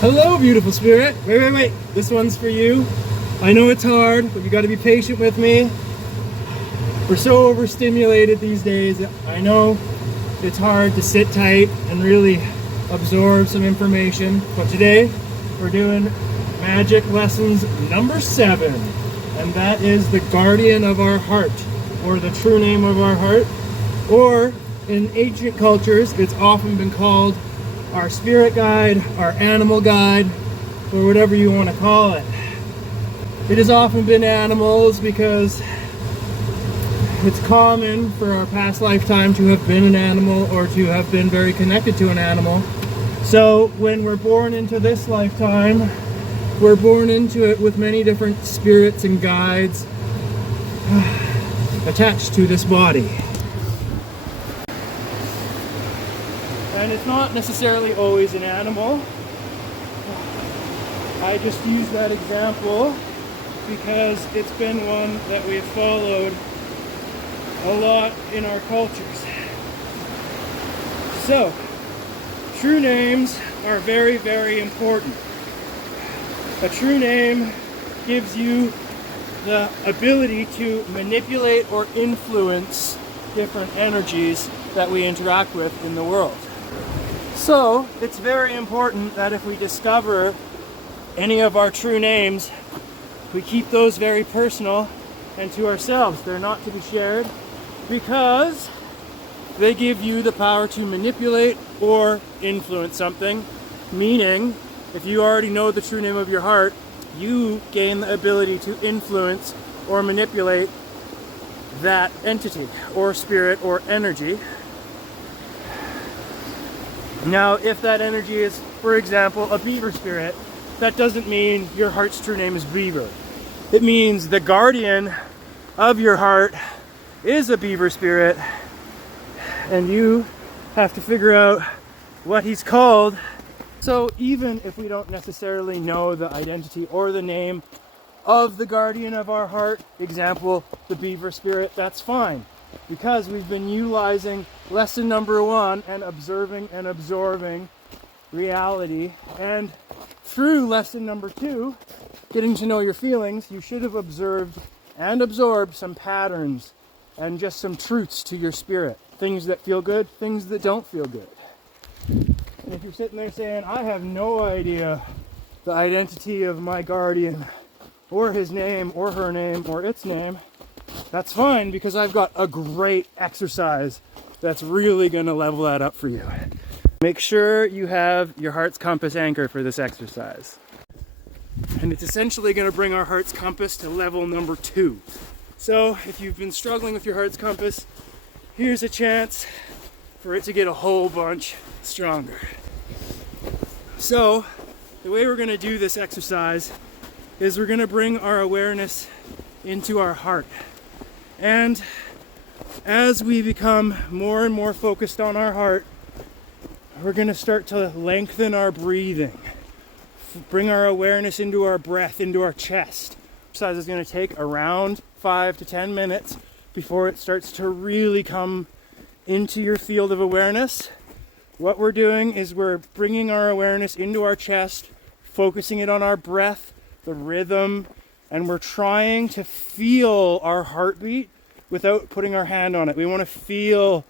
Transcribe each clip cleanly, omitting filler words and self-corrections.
Hello, beautiful spirit. Wait. This one's for you. I know it's hard, but you got to be patient with me. We're so overstimulated these days. I know it's hard to sit tight and really absorb some information. But today, we're doing magic lessons number 7. And that is the guardian of our heart, or the true name of our heart. Or in ancient cultures, it's often been called our spirit guide, our animal guide, or whatever you want to call it. It has often been animals because it's common for our past lifetime to have been an animal or to have been very connected to an animal. So when we're born into this lifetime, we're born into it with many different spirits and guides attached to this body. And it's not necessarily always an animal. I just use that example because it's been one that we've followed a lot in our cultures. So, true names are very, very important. A true name gives you the ability to manipulate or influence different energies that we interact with in the world. So, it's very important that if we discover any of our true names, we keep those very personal and to ourselves. They're not to be shared because they give you the power to manipulate or influence something. Meaning, if you already know the true name of your heart, you gain the ability to influence or manipulate that entity or spirit or energy. Now, if that energy is, for example, a beaver spirit, that doesn't mean your heart's true name is Beaver. It means the guardian of your heart is a beaver spirit, and you have to figure out what he's called. So even if we don't necessarily know the identity or the name of the guardian of our heart, example, the beaver spirit, that's fine. Because we've been utilizing lesson number 1 and observing and absorbing reality. And through lesson number 2, getting to know your feelings, you should have observed and absorbed some patterns and just some truths to your spirit. Things that feel good, things that don't feel good. And if you're sitting there saying, I have no idea the identity of my guardian, or his name, or her name, or its name, that's fine, because I've got a great exercise that's really going to level that up for you. Make sure you have your heart's compass anchor for this exercise. And it's essentially going to bring our heart's compass to level number 2. So if you've been struggling with your heart's compass, here's a chance for it to get a whole bunch stronger. So the way we're going to do this exercise is we're going to bring our awareness into our heart. And as we become more and more focused on our heart, we're going to start to lengthen our breathing. Bring our awareness into our breath, into our chest. This exercise is going to take around 5 to 10 minutes before it starts to really come into your field of awareness. What we're doing is we're bringing our awareness into our chest, focusing it on our breath, the rhythm, and we're trying to feel our heartbeat without putting our hand on it. We want to feel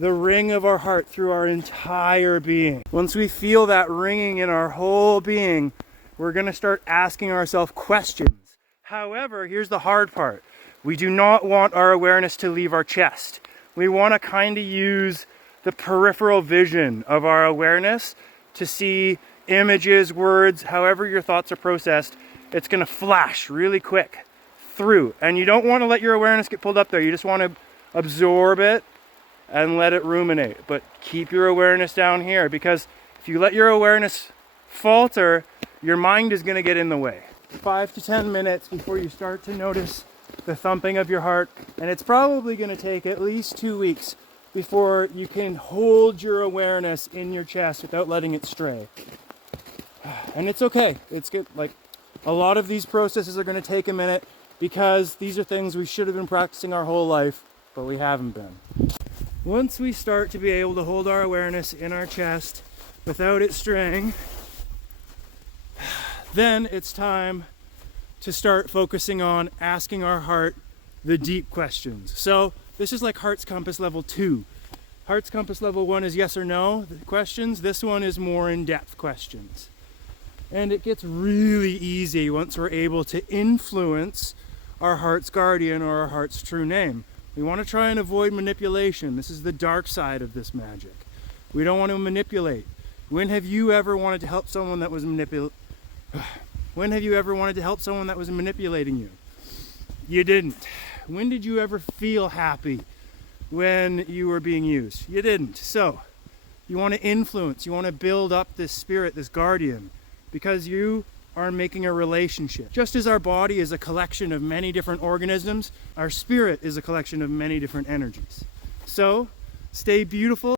the ring of our heart through our entire being. Once we feel that ringing in our whole being, we're going to start asking ourselves questions. However, here's the hard part. We do not want our awareness to leave our chest. We want to kind of use the peripheral vision of our awareness to see images, words, however your thoughts are processed. It's going to flash really quick through. And you don't want to let your awareness get pulled up there. You just want to absorb it and let it ruminate. But keep your awareness down here, because if you let your awareness falter, your mind is going to get in the way. 5 to 10 minutes before you start to notice the thumping of your heart. And it's probably going to take at least 2 weeks before you can hold your awareness in your chest without letting it stray. And it's okay. It's good. Like, a lot of these processes are going to take a minute because these are things we should have been practicing our whole life, but we haven't been. Once we start to be able to hold our awareness in our chest without it straying, then it's time to start focusing on asking our heart the deep questions. So this is like Heart's Compass level 2. Heart's Compass level 1 is yes or no questions. This one is more in-depth questions. And it gets really easy once we're able to influence our heart's guardian or our heart's true name. We want to try and avoid manipulation. This is the dark side of this magic. We don't want to manipulate. When have you ever wanted to help someone that was When have you ever wanted to help someone that was manipulating you? You didn't. When did you ever feel happy when you were being used? You didn't. So you want to influence, you want to build up this spirit, this guardian, because you are making a relationship. Just as our body is a collection of many different organisms, our spirit is a collection of many different energies. So stay beautiful.